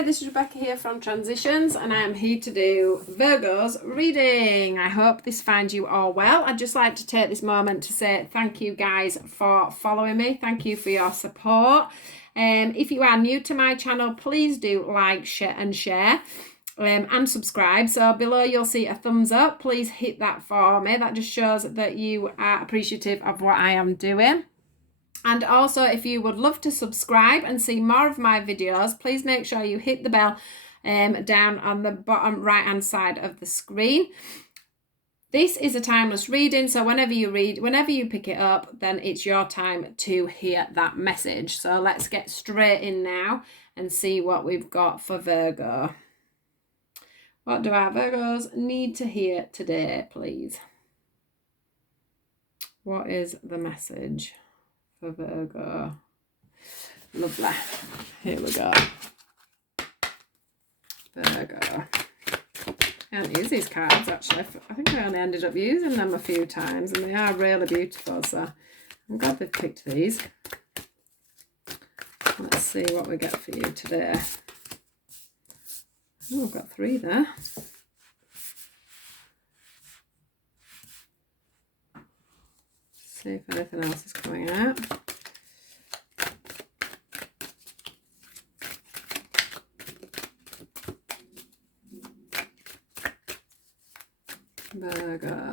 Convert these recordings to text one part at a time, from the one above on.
Hi, this is Rebecca here from Transitions, and I am here to do Virgo's reading. I hope this finds you all well. I'd just like to take this moment to say thank you guys for following me. Thank you for your support. If you are new to my channel, please do like, share and subscribe. So below you'll see a thumbs up. Please hit that for me. That just shows that you are appreciative of what I am doing. And also, if you would love to subscribe and see more of my videos, please make sure you hit the bell down on the bottom right hand side of the screen. This is a timeless reading, so whenever you read, whenever you pick it up, then it's your time to hear that message. So let's get straight in now and see what we've got for Virgo. What do our Virgos need to hear today, please? What is the message for Virgo? Lovely. Here we go. Virgo. I haven't used these cards actually. I think I only ended up using them a few times, and they are really beautiful, so I'm glad they've picked these. Let's see what we get for you today. Oh, I've got 3 there. See if anything else is coming out. Virgo.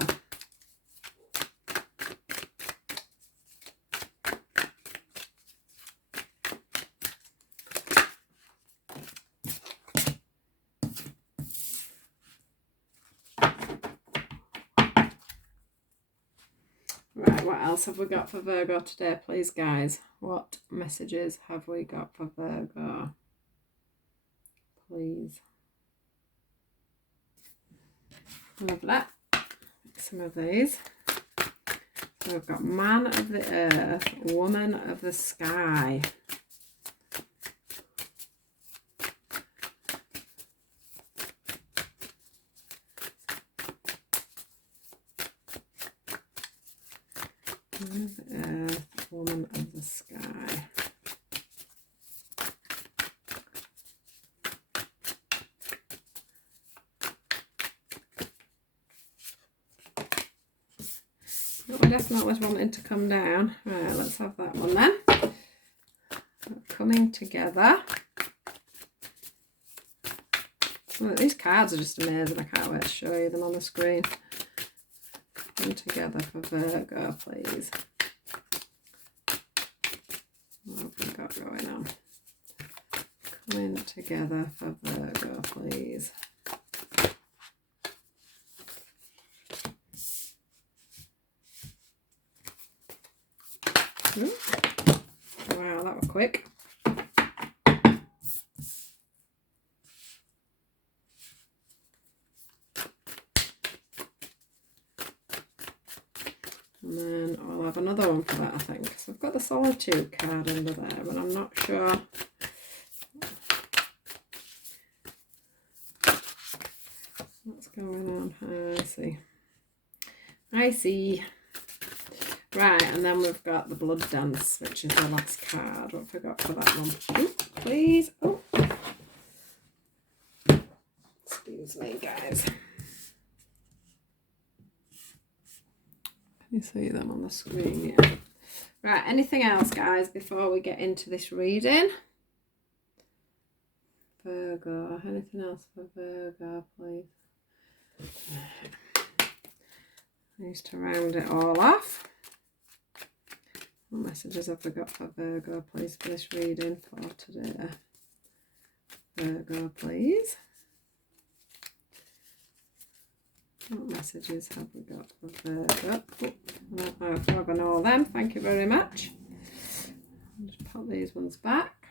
Right, what else have we got for Virgo today, please, guys? What messages have we got for Virgo? Please. Lovely. Some of these. So we've got man of the earth, woman of the sky. Man of the earth, woman of the sky. I definitely was wanting to come down. Right, let's have that one then. Coming together. Well, these cards are just amazing. I can't wait to show you them on the screen. Coming together for Virgo, please. What have we got going on? Coming together for Virgo, please. Ooh. Wow, that was quick. And then I'll have another one for that, I think. So I've got the Solitude card under there, but I'm not sure. What's going on? I see. I see. Right, and then we've got the Blood Dance, which is the last card. What have I got for that one? Ooh, please. Oh. Excuse me, guys. Can you see them on the screen? Yeah. Right, anything else, guys, before we get into this reading? Virgo. Anything else for Virgo, please? Just to round it all off. What messages have we got for Virgo, please, for this reading for today? Virgo, please. What messages have we got for Virgo? Oh, I've forgotten all them. Thank you very much. I'll just pop these ones back.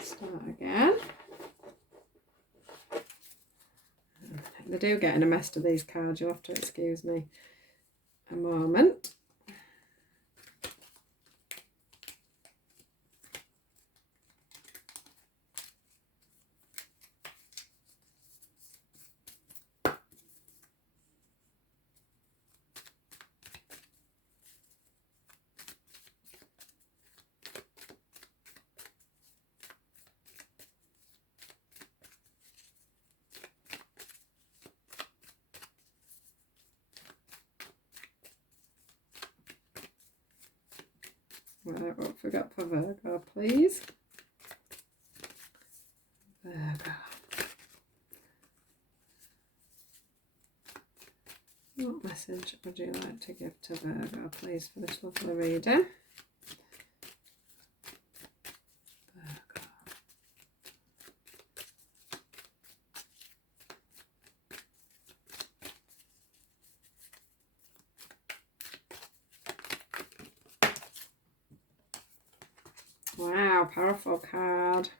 Start again. They do get in a mess to these cards. You'll have to excuse me a moment. Right, what have we got for Virgo, please? Virgo. What message would you like to give to Virgo, please, for this lovely reading? Virgo. Wow, powerful card.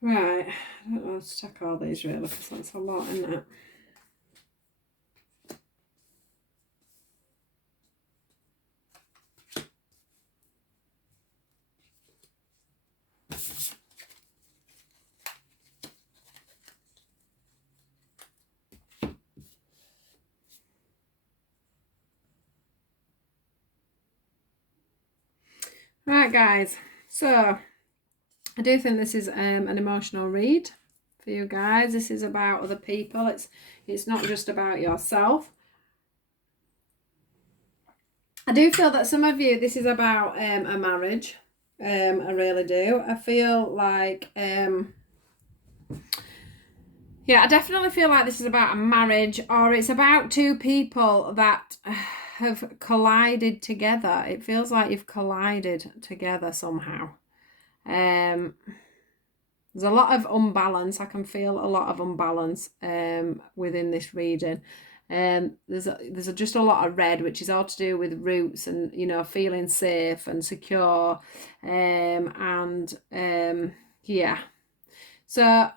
Right, I don't know how to check all these really, because that's a lot, isn't it? Right, guys, so I do think this is an emotional read for you guys. This is about other people. It's not just about yourself. I do feel that some of you, this is about a marriage. I really do. I feel like, yeah, I definitely feel like this is about a marriage, or it's about two people that have collided together. It feels like you've collided together somehow. There's a lot of unbalance. I can feel a lot of unbalance within this reading. There's just a lot of red, which is all to do with roots and, you know, feeling safe and secure. Yeah. So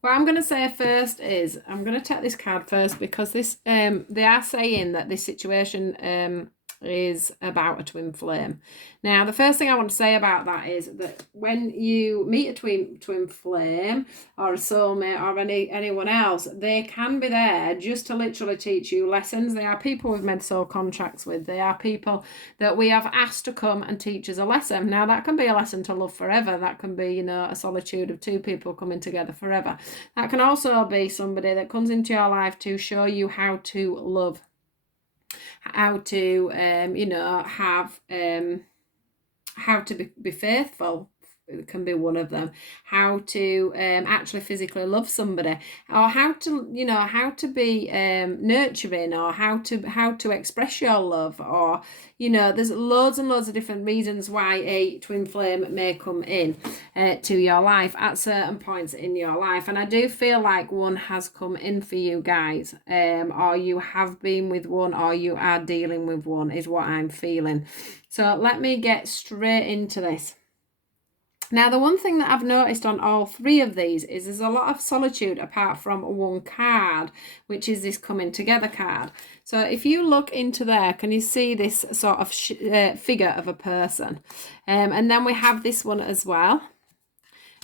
what I'm going to say first is I'm going to take this card first, because this they are saying that this situation is about a twin flame. Now, the first thing I want to say about that is that when you meet a twin flame or a soulmate or anyone else, they can be there just to literally teach you lessons. They are people we've made soul contracts with. They are people that we have asked to come and teach us a lesson. Now, that can be a lesson to love forever. That can be, you know, a solitude of two people coming together forever. That can also be somebody that comes into your life to show you how to love, how to you know, have how to be faithful. It can be one of them. How to actually physically love somebody, or how to, you know, how to be nurturing, or how to express your love, or, you know, there's loads and loads of different reasons why a twin flame may come in to your life at certain points in your life. And I do feel like one has come in for you guys, or you have been with one, or you are dealing with one, is what I'm feeling. So let me get straight into this. Now, the one thing that I've noticed on all three of these is there's a lot of solitude apart from one card, which is this coming together card. So if you look into there, can you see this sort of figure of a person? And then we have this one as well.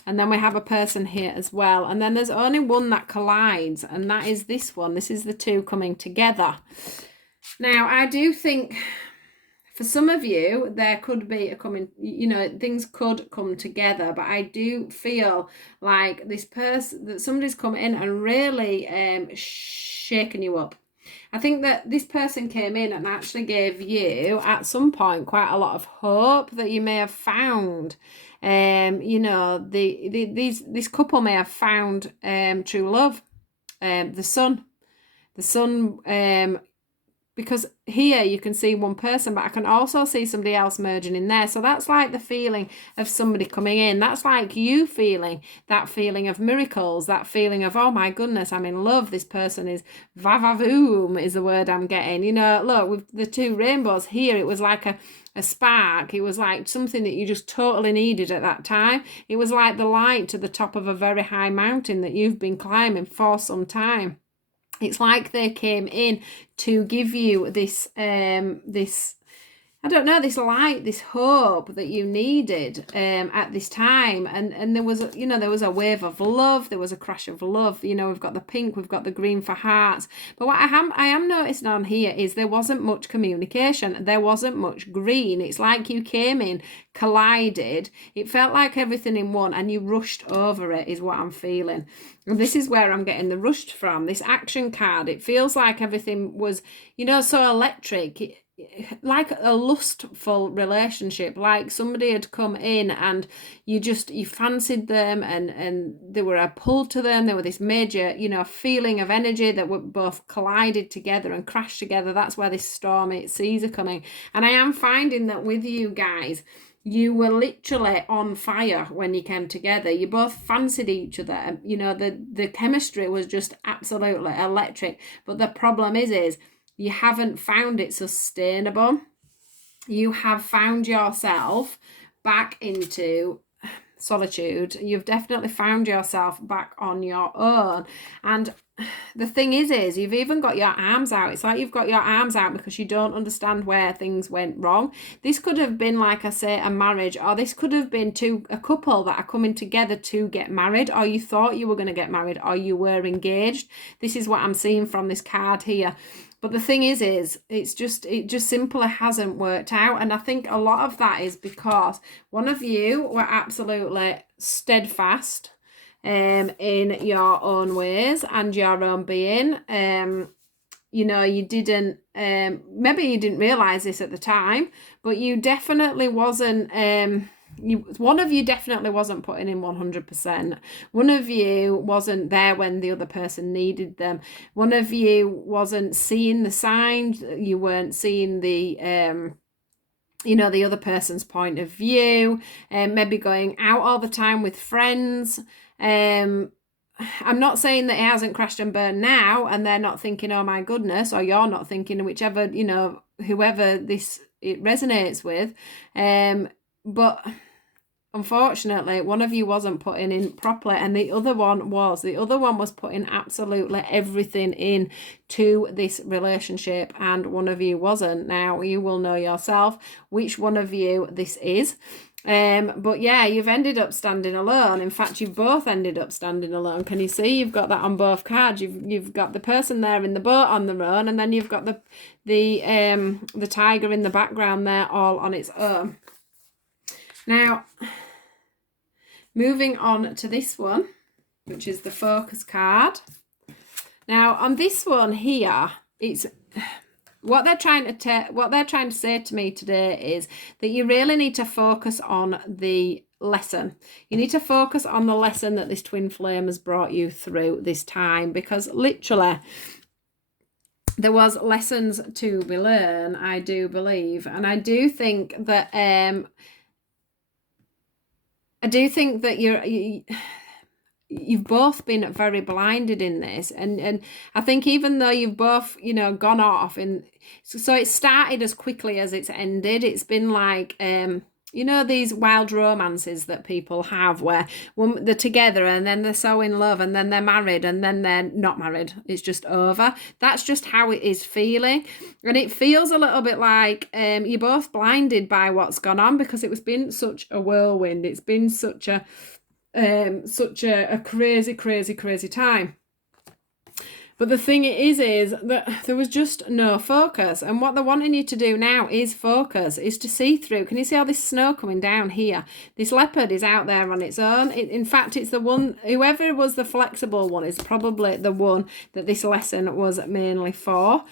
And then we have a person here as well. And then there's only one that collides, and that is this one. This is the two coming together. Now, I do think for some of you, there could be a coming, you know, things could come together, but I do feel like this person, that somebody's come in and really shaken you up. I think that this person came in and actually gave you, at some point, quite a lot of hope that you may have found. You know, this couple may have found true love. The sun. Because here you can see one person, but I can also see somebody else merging in there. So that's like the feeling of somebody coming in. That's like you feeling that feeling of miracles, that feeling of, oh my goodness, I'm in love. This person is va-va-voom is the word I'm getting. You know, look, with the two rainbows here, it was like a spark. It was like something that you just totally needed at that time. It was like the light to the top of a very high mountain that you've been climbing for some time. It's like they came in to give you this I don't know, this light, this hope that you needed at this time. And there was, there was a wave of love. There was a crash of love. We've got the pink, we've got the green for hearts. But what I am noticing on here is there wasn't much communication. There wasn't much green. It's like you came in, collided. It felt like everything in one and you rushed over it is what I'm feeling. And this is where I'm getting the rushed from. This action card, it feels like everything was, so electric. Like a lustful relationship, like somebody had come in and you fancied them and there were a pull to them. There were this major, feeling of energy that were both collided together and crashed together. That's where this stormy seas are coming. And I am finding that with you guys, you were literally on fire when you came together. You both fancied each other. The chemistry was just absolutely electric. But the problem is you haven't found it sustainable. You have found yourself back into solitude. You've definitely found yourself back on your own. And the thing is you've even got your arms out. It's like you've got your arms out because you don't understand where things went wrong. This could have been, like I say, a marriage, or this could have been a couple that are coming together to get married, or you thought you were going to get married, or you were engaged. This is what I'm seeing from this card here. But the thing is it just simply hasn't worked out. And I think a lot of that is because one of you were absolutely steadfast in your own ways and your own being. You didn't, maybe you didn't realize this at the time, but you definitely wasn't, one of you definitely wasn't putting in 100%. One of you wasn't there when the other person needed them. One of you wasn't seeing the signs. You weren't seeing the the other person's point of view, and maybe going out all the time with friends. I'm not saying that it hasn't crashed and burned now and they're not thinking, oh my goodness, or you're not thinking, whichever, whoever it resonates with. But unfortunately, one of you wasn't putting in properly and the other one was. The other one was putting absolutely everything in to this relationship and one of you wasn't. Now, you will know yourself which one of you this is. But yeah, you've ended up standing alone. In fact, you've both ended up standing alone. Can you see? You've got that on both cards. You've got the person there in the boat on their own, and then you've got the tiger in the background there, all on its own. Now, moving on to this one, which is the focus card. Now, on this one here, it's what they're trying to say to me today is that you really need to focus on the lesson. You need to focus on the lesson that this twin flame has brought you through this time, because literally there was lessons to be learned, I do believe. And I do think that you've both been very blinded in this, and I think even though you've both gone off, and so it started as quickly as it's ended. It's been like these wild romances that people have where they're together and then they're so in love and then they're married and then they're not married. It's just over. That's just how it is feeling. And it feels a little bit like you're both blinded by what's gone on, because it's been such a whirlwind. It's been such a crazy time. But the thing is that there was just no focus, and what they're wanting you to do now is focus, is to see through. Can you see all this snow coming down here? This leopard is out there on its own. In fact, it's the one, whoever was the flexible one is probably the one that this lesson was mainly for.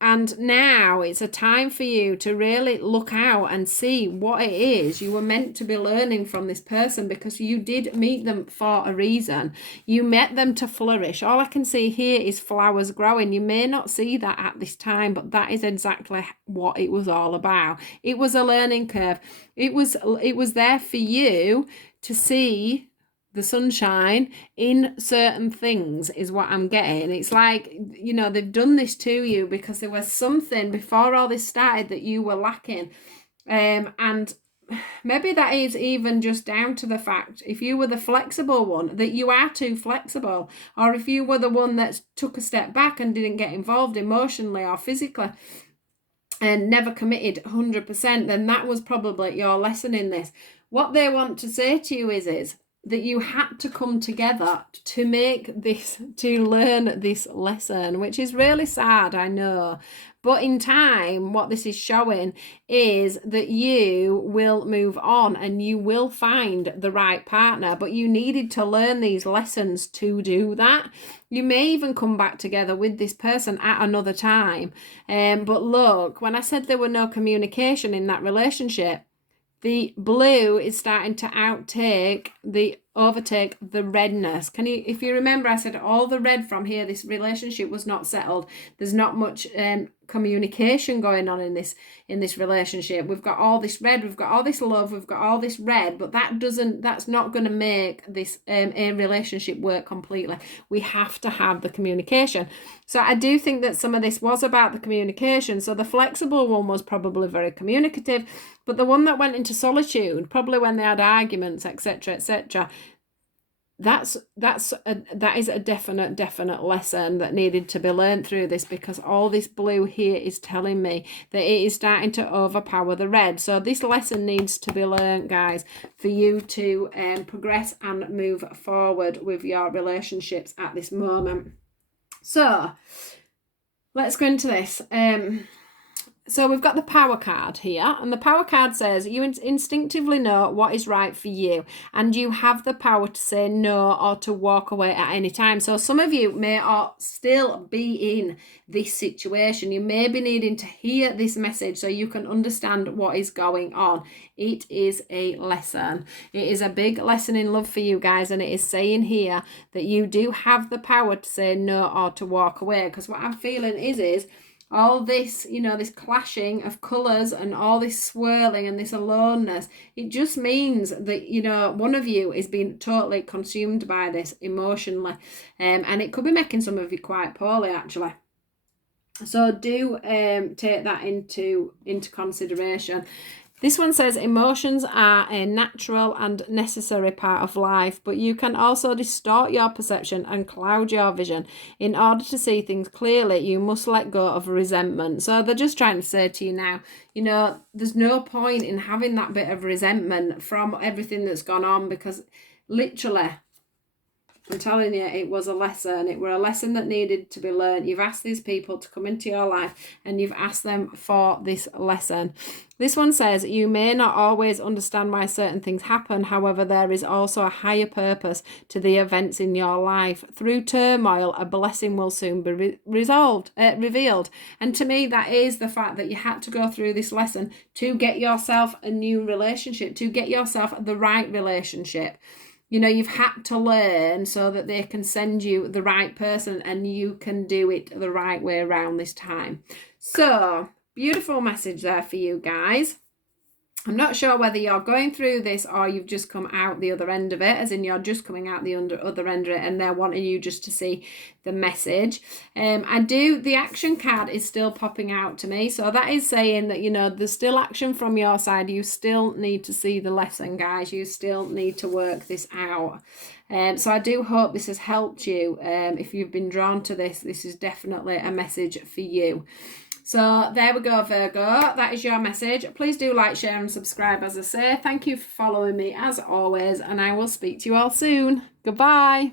And now it's a time for you to really look out and see what it is you were meant to be learning from this person, because you did meet them for a reason. You met them to flourish. All I can see here is flowers growing. You may not see that at this time, but that is exactly what it was all about. It was a learning curve. It was there for you to see the sunshine in certain things, is what I'm getting. It's like, they've done this to you because there was something before all this started that you were lacking. And maybe that is even just down to the fact, if you were the flexible one, that you are too flexible, or if you were the one that took a step back and didn't get involved emotionally or physically, and never committed 100%, then that was probably your lesson in this. What they want to say to you is that you had to come together to make this, to learn this lesson, which is really sad, I know. But in time, what this is showing is that you will move on and you will find the right partner, but you needed to learn these lessons to do that. You may even come back together with this person at another time. But look, when I said there were no communication in that relationship, the blue is starting to overtake the redness. If you remember, I said all the red from here, this relationship was not settled. There's not much communication going on in this relationship. We've got all this red, we've got all this love, we've got all this red, but that's not going to make this a relationship work completely. We have to have the communication. So I do think that some of this was about the communication. So the flexible one was probably very communicative, but the one that went into solitude, probably when they had arguments, etc., etc., that is a definite lesson that needed to be learned through this, because all this blue here is telling me that it is starting to overpower the red. So this lesson needs to be learned, guys, for you to progress and move forward with your relationships at this moment. So let's go into this. So we've got the power card here, and the power card says you instinctively know what is right for you, and you have the power to say no or to walk away at any time. So some of you may still be in this situation. You may be needing to hear this message so you can understand what is going on. It is a lesson. It is a big lesson in love for you guys, and it is saying here that you do have the power to say no or to walk away, because what I'm feeling is all this, this clashing of colours and all this swirling and this aloneness, it just means that, one of you is being totally consumed by this emotionally. And it could be making some of you quite poorly, actually. So do take that into consideration. This one says emotions are a natural and necessary part of life, but you can also distort your perception and cloud your vision. In order to see things clearly, you must let go of resentment. So they're just trying to say to you now, there's no point in having that bit of resentment from everything that's gone on, because literally, I'm telling you, it was a lesson. It were a lesson that needed to be learned. You've asked these people to come into your life and you've asked them for this lesson. This one says, you may not always understand why certain things happen. However, there is also a higher purpose to the events in your life. Through turmoil, a blessing will soon be revealed. And to me, that is the fact that you had to go through this lesson to get yourself a new relationship, to get yourself the right relationship. You've had to learn so that they can send you the right person and you can do it the right way around this time. So, beautiful message there for you guys. I'm not sure whether you're going through this or you've just come out the other end of it, as in you're just coming out the other end of it and they're wanting you just to see the message. The action card is still popping out to me. So that is saying that, there's still action from your side. You still need to see the lesson, guys. You still need to work this out. So I do hope this has helped you. If you've been drawn to this is definitely a message for you. So there we go, Virgo. That is your message. Please do like, share and subscribe, as I say. Thank you for following me as always, and I will speak to you all soon. Goodbye.